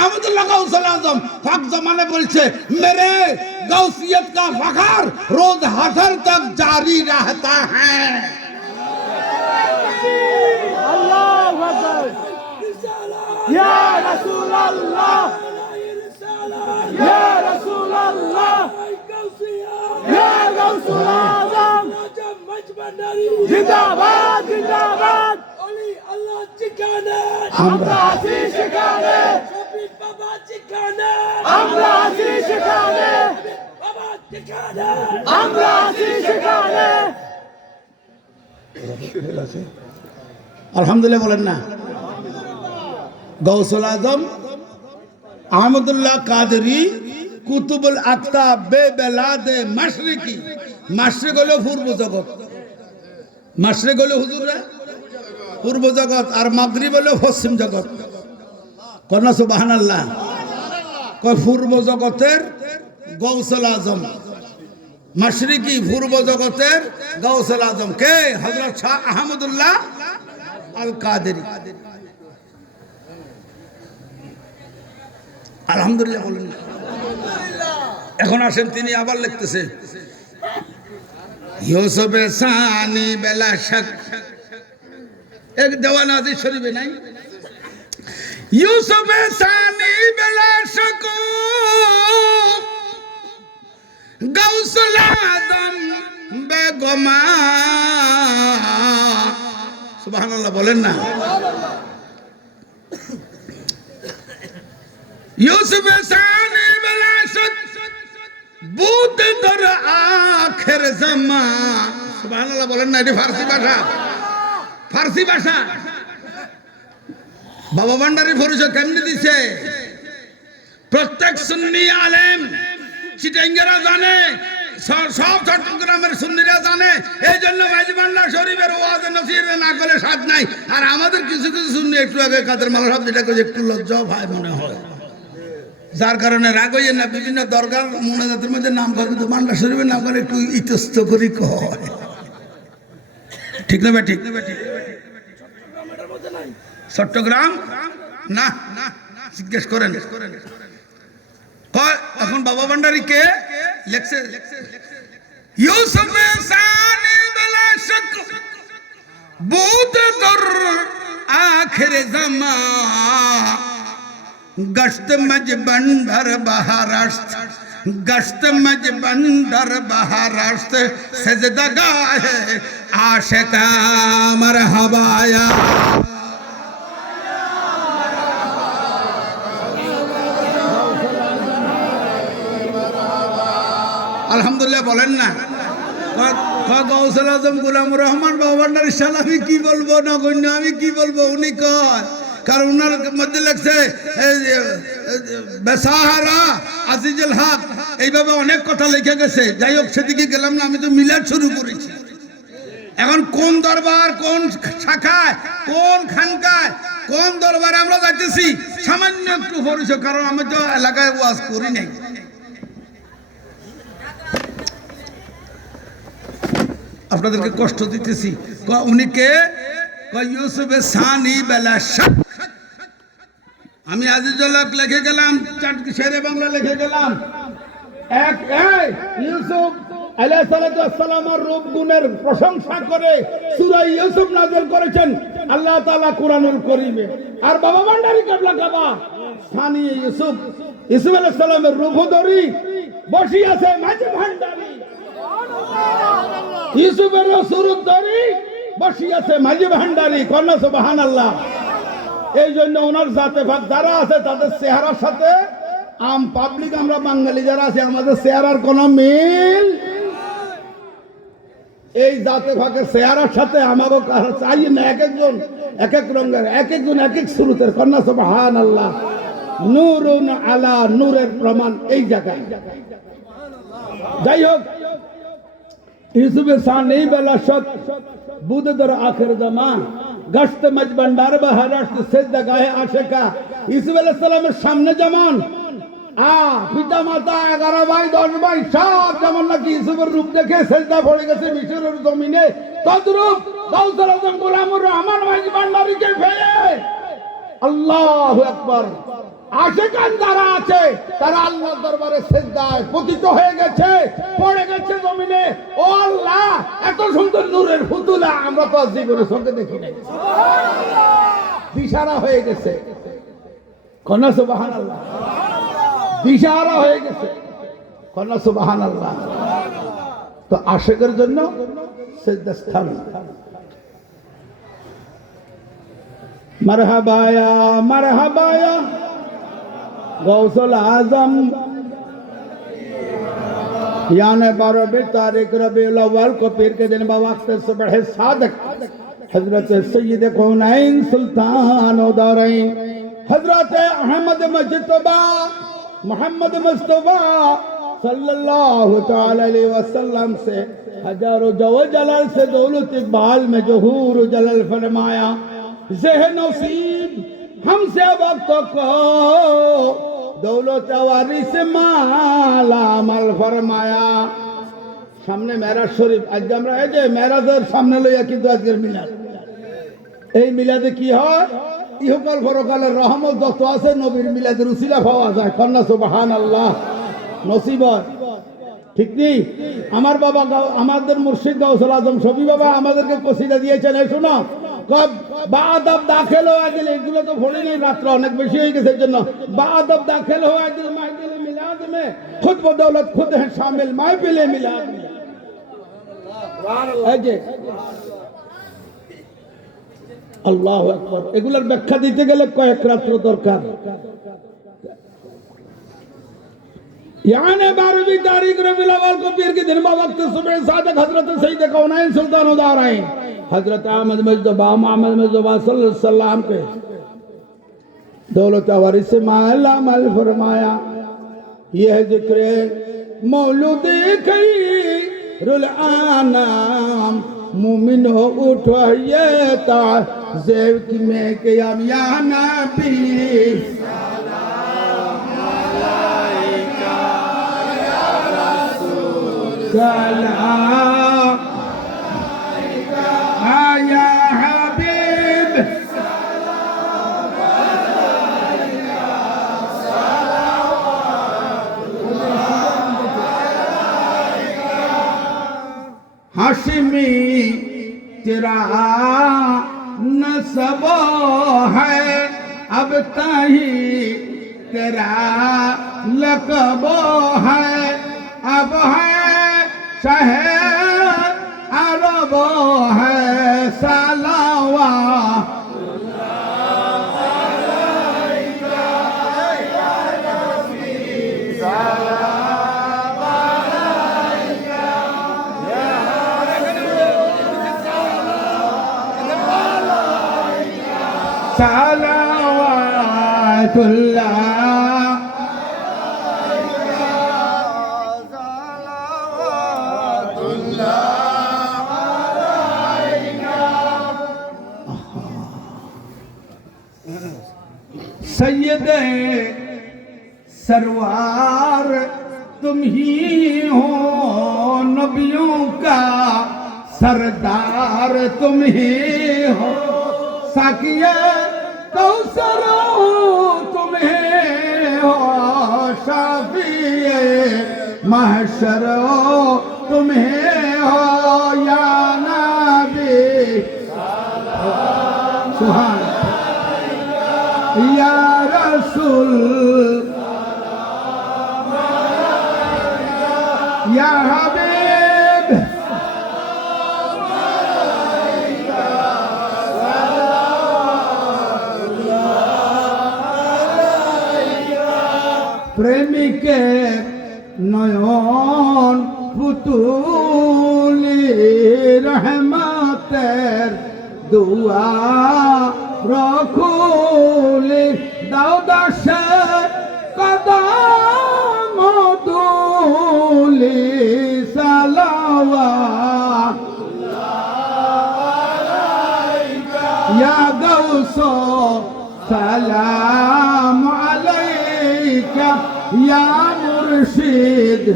احمد احمداللہ غوث العظم فاق زمانے پر چھے میرے غوثیت کا فخر روز حضر تک جاری رہتا ہے اللہ یا رسول اللہ یا رسول اللہ یا رسول العظم زندہ باد زندہ باد علی اللہ چکانے ہم راضی شکانے সেখানে। আলহামদুলিল্লাহ বলেন না। গৌসুল আজম, আহমদুল্লাহ কাদেরি, কুতুবুল আক্তা বে বেলাদে মাশরিকি। মাশরিক হলো পূর্ব জগৎ। মাশরিক হলো হুজুরা পূর্ব জগৎ। আর মাগরিব হলো পশ্চিম জগৎ। কন্যা সুবাহান আল্লাহ পূর্ব জগতের গৌসল আজম। পূর্ব জগতের গৌসল আজম। কে? হজরত শাহ আহমদুল্লাহ আল আলহামদুলিল্লাহ বলেন এখন আসেন, তিনি আবার লিখতেছে, ইউসুফে সানি বেলা এক দেওয়ান আজি শরীফে নাই। ইউসুফে সানি বেলা শক গৌসুল আজম বেগমা সুবহানাল্লাহ বলেন না ইউসুফ সানি বেলাসত বুত দর আখের জামা সুবহানাল্লাহ বলেন না এটি ফার্সি ভাষা ফার্সি ভাষা বাবা ভান্ডারি পরিচয় কেমনি দিছে প্রত্যেক সুন্নি আলেম চিটেঙ্গেরা জানে, সব চট্টগ্রামের সুন্নিরা জানে এই জন্য মাইজবান্ডা শরীফের ওয়াজ নসির না করে স্বাদ নাই। আর আমাদের কিছু কিছু সুন্নি একটু আগে কাদের মালা যেটা করে একটু লজ্জাও ভাই মনে হয়। যার কারণে রাগ হইয়ে না, বিভিন্ন দরকার, মনে জাতির মধ্যে নাম করে, কিন্তু মান্ডা শরীফের নাম করে একটু ইতস্ত করি কয়। ঠিক না ঠিক? না ঠিক চট্টগ্রাম না, জিজ্ঞেস করেন। কয় বাবা ভান্ডারী কে লেখছে ইউসুফ সানি گشت مج بندر سجدگاہ عاشق مرحبایا আলহামদুলিল্লাহ বলেন না। গৌসল আজম গুলামুর রহমান বাবার সাল আমি কি বলব? নগণ্য, আমি কি বলব? উনি কয়, কারণ মধ্যে লাগছে বেসাহারা এইভাবে অনেক কথা গেছে। যাই হোক, সেদিকে গেলাম না, আমি তো মিলাদ শুরু করেছি। এখন কোন দরবার, কোন শাখায়, কোন খানকায়, কোন দরবারে আমরা যাইতেছি? সামান্য একটু পরিচয়, কারণ আমি তো এলাকায় ওয়াজ করি নাই। আপনাদেরকে কষ্ট দিতেছি। ক- উনি কে? ক- ইউসুফে সানি বেলা শাক আমি আজিজুল্লাহ লিখে গেলাম শেরে বাংলা লিখে গেলাম। এক ইউসুফ প্রশংসা করে ইউসুফ করেছেন, আল্লাহ কুরআনুল কারীমে। আর বাবা ইউসুফ ইউসুফ আলাইহিস সালামের রূপ ধরি বসি আছে মাঝে ইউসুফের সুরত ধরি বসি আছে মাঝে ভান্ডারী কন্যা সুবাহান আল্লাহ এই জন্য ওনার জাতে যারা আছে তাদের চেহারার সাথে আম পাবলিক আমরা বাঙালি যারা আছে, আমাদের চেহারার কোনো মিল এই জাতে ভাগের চেহারার সাথে আমারও চাই না, এক একজন, এক এক রঙের, এক একজন, এক এক সুরতের কন্যা সুবাহান আল্লাহ নূরুন আলা নূরের প্রমাণ এই জায়গায়। যাই হোক ইউসুফে শাহ নেই বেলা সত বুধ দর আখের জমা গশত মজ ভন্ডার মহারাষ্ট্র সিদ্ধ গায়ে আশেকা আলাইহিস সালামের সামনে যেমন আ পিতা মাতা এগারো ভাই দশ ভাই সব যেমন নাকি ইউসুফের রূপ দেখে সেজদা পড়ে গেছে মিশরের জমিনে তদ্রূপ গৌসল আজম গোলামুর রহমান আল্লাহ একবার আশেকান যারা আছে তারা আল্লাহর দরবারে সেজদায় পতিত হয়ে গেছে। পড়ে গেছে জমিনে। ও আল্লাহ এত সুন্দর নূরের ফুতুলা আমরা তো আর জীবনে চোখে দেখি নাই। দিশারা হয়ে গেছে। কন্যা সুবাহান আল্লাহ দিশারা হয়ে গেছে। কন্যা সুবাহান আল্লাহ তো আশেকের জন্য সেজদা স্থান মারহাবায়া মারহাবায়া। غوث العظم. یعنی بارو بیر تاریخ ربی الاول کو پیر کے دن بوقت صبح صادق حضرت سید کونین سلطان او دارین حضرت احمد مجتبہ محمد مصطفیٰ صلی اللہ تعالی علیہ وسلم سے حجر و جو جلل سے دولت اقبال میں جہور و جلال فرمایا، ذہن و سید ہم سے وقت کو মালা মাল ফরমায়া। সামনে মেরাজ শরীফ, আজকে আমরা এই যে মেরাজের সামনে লইয়া কিন্তু আজকের মিলাদ। এই মিলাদে কি হয়? ইহকাল পরকালের রহমত যত আছে নবীর মিলাদের উসিলা পাওয়া যায়। কন্যা সুবাহান আল্লাহ নসিব ঠিক নেই? আমার বাবা আমাদের মুর্শিদ গাউসুল আজম সবি বাবা আমাদেরকে কসিদা দিয়েছেন, এই শোনো। বাদাব দাখিল হওয়া গেলে এগুলো তো ভরে নেই রাত্র অনেক বেশি হয়ে গেছে এর জন্য বাদাব দাখিল হওয়া গেলে মাহফিলে মিলাদ মে খুদ বদৌলত খুদ হ্যাঁ শামিল, মাহফিলে মিলাদ মে। আল্লাহ এগুলোর ব্যাখ্যা দিতে গেলে কয়েক রাত্র দরকার। یعنی بارہویں جی تاریخ رفی الاول کو پیر کی دن وقت صبح صادق حضرت سید کونائن سلطان ادار آئیں حضرت احمد مجدبا محمد مجدبا صلی اللہ علیہ وسلم کے۔ دولت وارث مال عمل فرمایا۔ یہ ذکر مولود کئی۔ رل آنام مومن ہو اٹھو یہ تعزیب کی میں قیام یا نبی۔ صلی اللہ علیہ وسلم سلام يا حبيب سلام عليك صلوات ہے اب تہی تیرا لقب ہے اب ہے शहर अरब है सालावा सलावातुल्लाह سید سروار تم ہی ہو نبیوں کا سردار، تم ہی ہو ساکیہ تو سرو تم ہی ہو شافی محشر تمہیں ہو یا نبی۔ سبحان یا রাসুল। ইয়া হাবিব। প্রেমিকের নয়ন পুতুল। করলে সালাওয়া ইয়া গাউস সালাম আলাইকা। ইয়া মুর্শিদ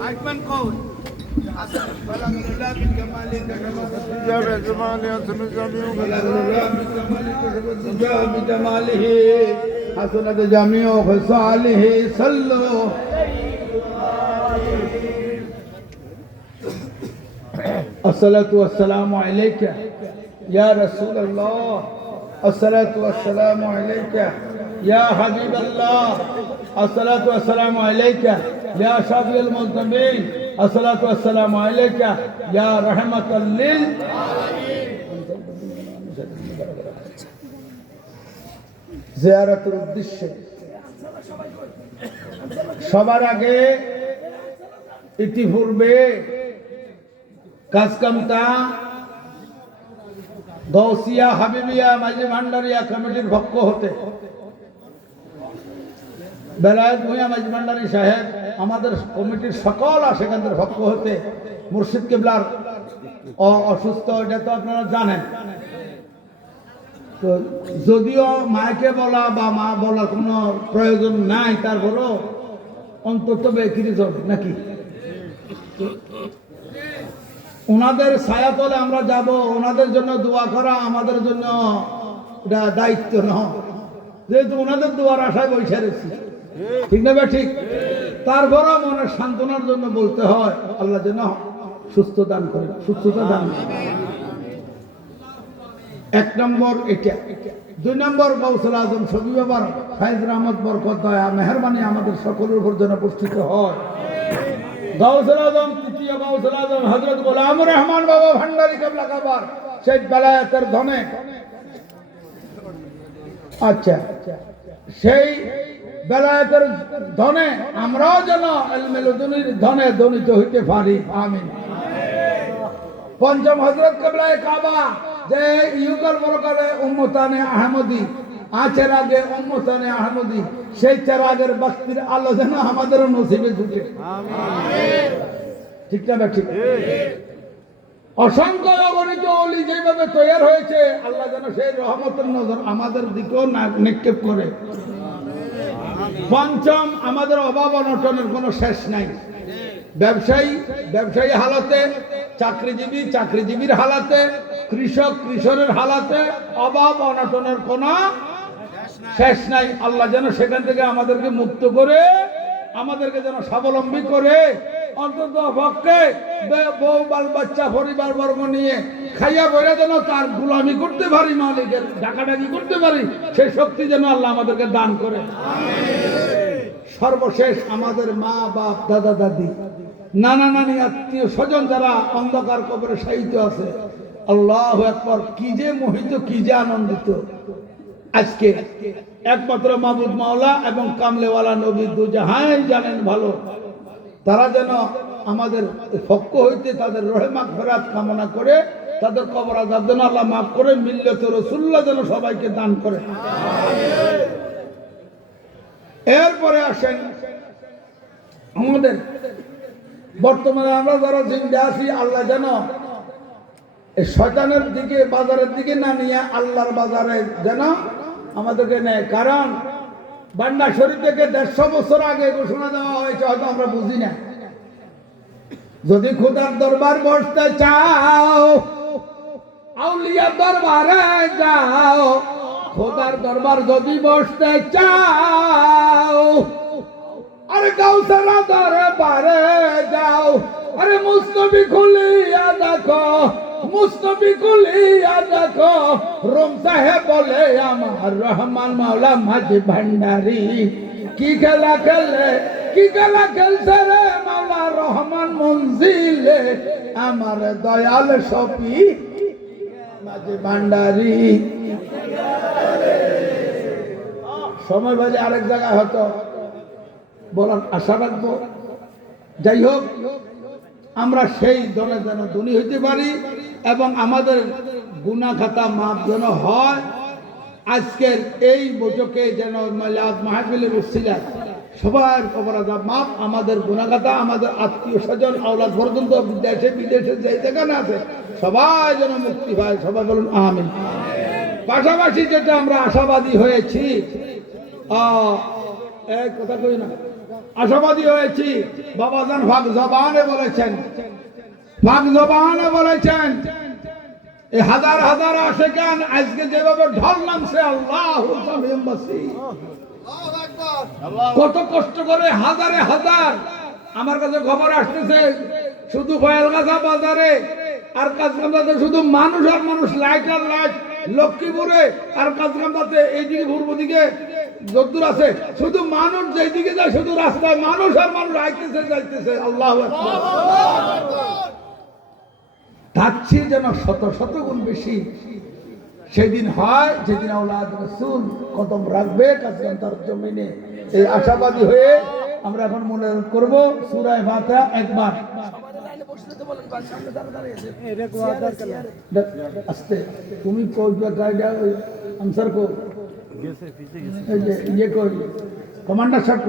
عثمان قول حسنة جميع خصاله صلوا الصلاة والسلام عليك يا رسول الله. الصلاة والسلام عليك يا حبيب الله الصلاة والسلام عليك يا شافي المذنبين الصلاة والسلام عليك يا رحمة لل জিয়ারতের উদ্দেশ্যে সবার আগে ইতিপূর্বে কাজকামতা গৌসিয়া হাবিবিয়া মাঝি ভান্ডারিয়া কমিটির ভক্ত হতে। বেলায়েত ভূঁইয়া মাঝি ভান্ডারি সাহেব আমাদের কমিটির সকল আশেখানদের ভক্ত হতে মুর্শিদ কেবলার অসুস্থ, এটা তো আপনারা জানেন। তো যদিও মাকে বলা বা মা বলার কোনো প্রয়োজন নাই, তারপরও অন্তত বেকিরিজন নাকি? ওনাদের ছায়াতলে আমরা যাব, ওনাদের জন্য দোয়া করা আমাদের জন্য এটা দায়িত্ব নয়। যেহেতু ওনাদের দোয়ার আশায় বসে রয়েছি। ঠিক না ঠিক তারপরও মনের সান্ত্বনার জন্য বলতে হয়, আল্লাহ যেন সুস্থ দান করে, সুস্থতা দান এক নম্বর এটা। দুই নম্বর গৌসল আজম সবি বাবার ফাইজ রহমত বরকত, দয়া, মেহরবানি আমাদের সকলের উপর যেন উপস্থিত হয়। গৌসল আজম আচ্ছা পঞ্চম হজরত কবলায় কাবা, যে ইউকল বরকালে উম্মতানে আহমদি আচের আগে উম্মতানে আহমদি, সেই চেরাগের বাক্তির আলো যেন আমাদের নসিবে জুটে। ঠিক না ঠিক অসংখ্য অগণিত অলি যেভাবে তৈরি হয়েছে, আল্লাহ যেন সেই রহমতের নজর আমাদের দিকেও নিক্ষেপ করে। পঞ্চম, আমাদের অভাব অনটনের কোনো শেষ নাই। ব্যবসায়ী ব্যবসায়ী হালাতে, চাকরিজীবী, চাকরিজীবীর হালাতে, কৃষক, কৃষকের হালাতে অভাব অনটনের কোনো শেষ নাই। আল্লাহ যেন সেখান থেকে আমাদেরকে মুক্ত করে, আমাদেরকে যেন স্বাবলম্বী করে অন্তত বে- বউ, বাল, বাচ্চা, পরিবার, বর্গ নিয়ে খাইয়া বইরা যেন তার গুলামি করতে পারি, মালিকের ডাকাডাকি করতে পারি সেই শক্তি যেন আল্লাহ আমাদেরকে দান করে। সর্বশেষ আমাদের মা, বাপ, দাদা, দাদি, নানা, নানি, আত্মীয় স্বজন যারা অন্ধকার কবরে সাহিত্য আছে, আল্লাহ একবার কি যে মোহিত, কি যে আনন্দিত। আজকে একমাত্র মাহবুদ মাওলা এবং কামলেওয়ালা নবী দুজাহাই জানেন ভালো। তারা যেন আমাদের ফক্ক হইতে তাদের রহেমাক ফেরাত কামনা করে, তাদের কবর আজাব যেন আল্লাহ মাফ করে, মিল্লত রসুল্লাহ যেন সবাইকে দান করে। এরপরে আসেন আমাদের বর্তমানে আমরা যারা জিন্দা আছি, আল্লাহ যেন শয়তানের দিকে, বাজারের দিকে না নিয়ে আল্লাহর বাজারে যেন আমাদেরকে নেয়। কারণ বান্ডা শরীর থেকে দেড়শো বছর আগে ঘোষণা দেওয়া হয়েছে, হয়তো আমরা বুঝি না। যদি খোদার দরবার বসতে চাও, আউলিয়া দরবারে যাও, খোদার দরবার যদি বসতে চাও, আরে গাউসালা দরবারে যাও, আরে মুস্তবি খুলিয়া দেখো মুস্তবি খুলিয়া দেখো রোম সাহেব বলে, আমার রহমান মাওলা মাঝি ভান্ডারি, কি খেলা খেলে, কি খেলা খেলছে রে মাওলা রহমান মঞ্জিলে? আমার দয়াল সপি, মাঝি ভান্ডারি। সময় বাজে আরেক জায়গায় হতো বলার আশা রাখব। যাই হোক, আমরা সেই দলে যেন ধনী হইতে পারি। এবং আমাদের গুনা খাতা মাপ যেন হয়, আজকের এই বৈঠকে যেন মালাদ মাহফিলের উচ্ছিলেন সবার আজাব মাপ আমাদের গুণাগাতা আমাদের আত্মীয় স্বজন, আওলাদ পর্যন্ত দেশে বিদেশে যে যেখানে আছে, সবাই যেন মুক্তি পায়, সবাই বলুন আমিন। পাশাপাশি যেটা আমরা আশাবাদী হয়েছি কথা কই না, আশাবাদী হয়েছি, বাবাজান ভাগ জবানে বলেছেন ভাগ জবানে বলেছেন এই হাজার হাজার আশেকান আজকে যেভাবে ঢল নামছে আল্লাহ কত কষ্ট করে হাজারে হাজার আমার কাছে খবর আসতেছে শুধু বয়ালগাছা বাজারে আর কাজকামদাতে শুধু মানুষ আর মানুষ লাইট আর লাইট লক্ষ্মীপুরে আর কাজকামদাতে এইদিকে পূর্ব দিকে যদ্দূর আছে শুধু মানুষ যেদিকে যায় শুধু রাস্তায় মানুষ আর মানুষ আইতেছে যাইতেছে আল্লাহ তার চেয়ে যেন শত শত গুণ বেশি। সেদিন হয় যেদিন আউলাদ রসুল কদম রাখবে কাজকাম তার জমিনে এই আশাবাদী হয়ে আমরা এখন মনে করব সুরায় ভাতা একবার। তুমি আনসার ইয়ে কমান্ডার সাহেব